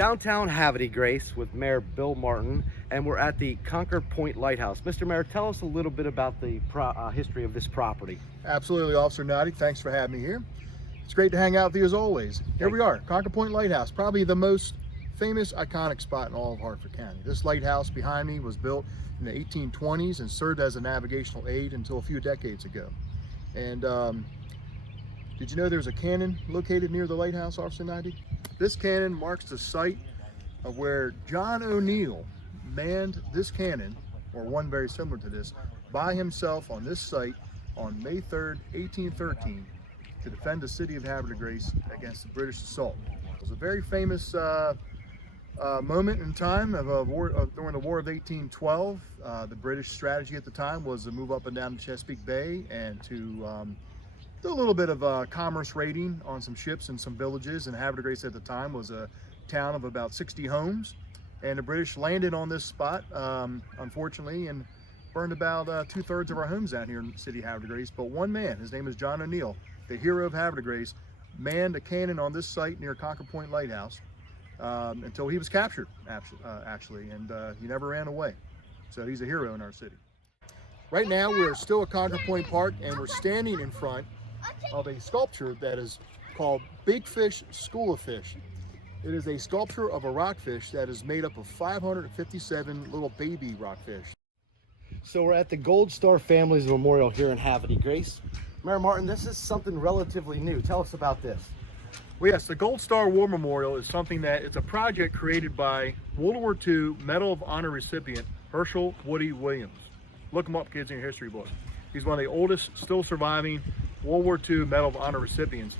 downtown Havre de Grace with Mayor Bill Martin, and we're at the Concord Point Lighthouse. Mr. Mayor, tell us a little bit about the history of this property. Absolutely, Officer Noddy. Thanks for having me here. It's great to hang out with you as always. Here we are, Concord Point Lighthouse, probably the most famous, iconic spot in all of Harford County. This lighthouse behind me was built in the 1820s and served as a navigational aid until a few decades ago. And did you know there's a cannon located near the lighthouse, Officer Noddy? This cannon marks the site of where John ONeill manned this cannon, or one very similar to this, by himself on this site on May 3rd, 1813, to defend the city of Havre de Grace against the British assault. It was a very famous moment in time during the War of 1812. The British strategy at the time was to move up and down the Chesapeake Bay and to do a little bit of commerce raiding on some ships and some villages. And Havre de Grace at the time was a town of about 60 homes. And the British landed on this spot, unfortunately, and burned about 2/3 of our homes out here in the city of Havre de Grace. But one man, his name is John ONeill, the hero of Havre de Grace, manned a cannon on this site near Concord Point Lighthouse until he was captured, actually, and he never ran away. So he's a hero in our city. Right now, we're still at Concord Point Park, and we're standing in front of a sculpture that is called Big Fish School of Fish. It is a sculpture of a rockfish that is made up of 557 little baby rockfish. So we're at the Gold Star Families Memorial here in Havre de Grace. Mayor Martin, this is something relatively new. Tell us about this. Well, yes, the Gold Star War Memorial is something that it's a project created by World War II Medal of Honor recipient Herschel Woody Williams. Look him up, kids, in your history book. He's one of the oldest still surviving World War II Medal of Honor recipients.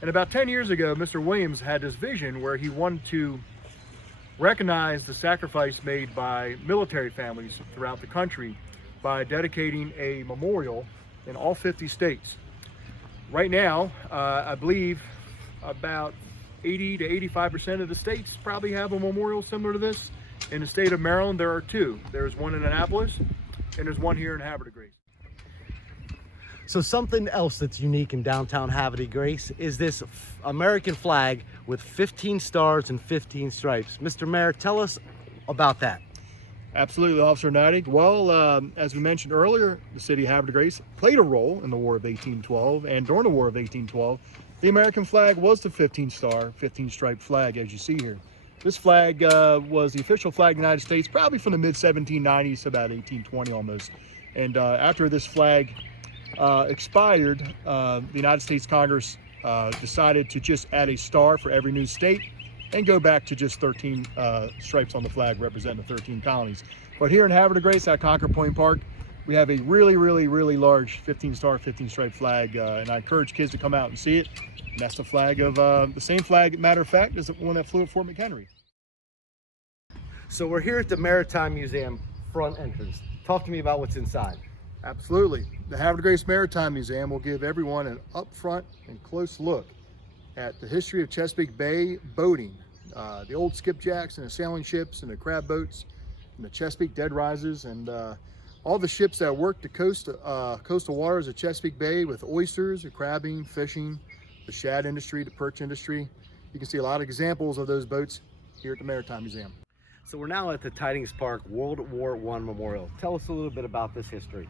And about 10 years ago, Mr. Williams had this vision where he wanted to recognize the sacrifice made by military families throughout the country by dedicating a memorial in all 50 states. Right now, I believe about 80 to 85% of the states probably have a memorial similar to this. In the state of Maryland, there are two. There's one in Annapolis, and there's one here in Havre de Grace. So something else that's unique in downtown Havre de Grace is this American flag with 15 stars and 15 stripes. Mr. Mayor, tell us about that. Absolutely, Officer Noddy. Well, as we mentioned earlier, the city of Havre de Grace played a role in the War of 1812, and during the War of 1812, the American flag was the 15-star, 15-stripe flag, as you see here. This flag was the official flag of the United States probably from the mid-1790s to about 1820 almost. And after this flag expired, the United States Congress decided to just add a star for every new state and go back to just 13 stripes on the flag representing the 13 colonies. But here in Havre de Grace at Concord Point Park, we have a really large 15-star, 15-stripe flag, and I encourage kids to come out and see it. And that's the flag of, the same flag, matter of fact, as the one that flew at Fort McHenry. So we're here at the Maritime Museum front entrance. Talk to me about what's inside. Absolutely. The Havre de Grace Maritime Museum will give everyone an upfront and close look at the history of Chesapeake Bay boating, the old skipjacks and the sailing ships and the crab boats and the Chesapeake dead risers and all the ships that worked the coastal waters of Chesapeake Bay with oysters, the crabbing, fishing, the shad industry, the perch industry. You can see a lot of examples of those boats here at the Maritime Museum. So we're now at the Tidings Park World War I Memorial. Tell us a little bit about this history.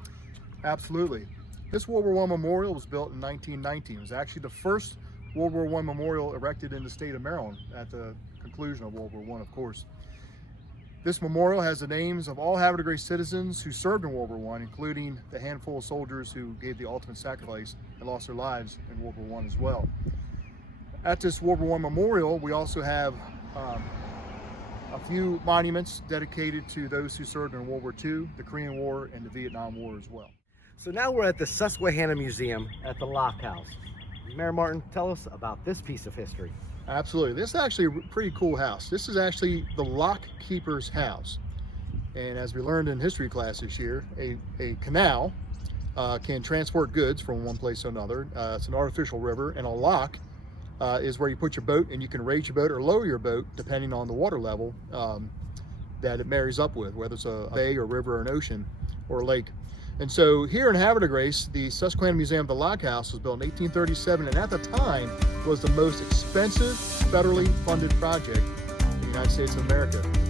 Absolutely. This World War I memorial was built in 1919. It was actually the first World War I memorial erected in the state of Maryland at the conclusion of World War I, of course. This memorial has the names of all Havre de Grace citizens who served in World War I, including the handful of soldiers who gave the ultimate sacrifice and lost their lives in World War I as well. At this World War I memorial, we also have a few monuments dedicated to those who served in World War II, the Korean War, and the Vietnam War as well. So now we're at the Susquehanna Museum at the Lighthouse. Mayor Martin, tell us about this piece of history. Absolutely. This is actually a pretty cool house. This is actually the lock keeper's house. And as we learned in history class this year, a canal can transport goods from one place to another. It's an artificial river, and a lock is where you put your boat, and you can raise your boat or lower your boat depending on the water level that it marries up with, whether it's a bay or river or an ocean or a lake. And so here in Havre de Grace, the Susquehanna Museum of the Lighthouse was built in 1837, and at the time was the most expensive federally funded project in the United States of America.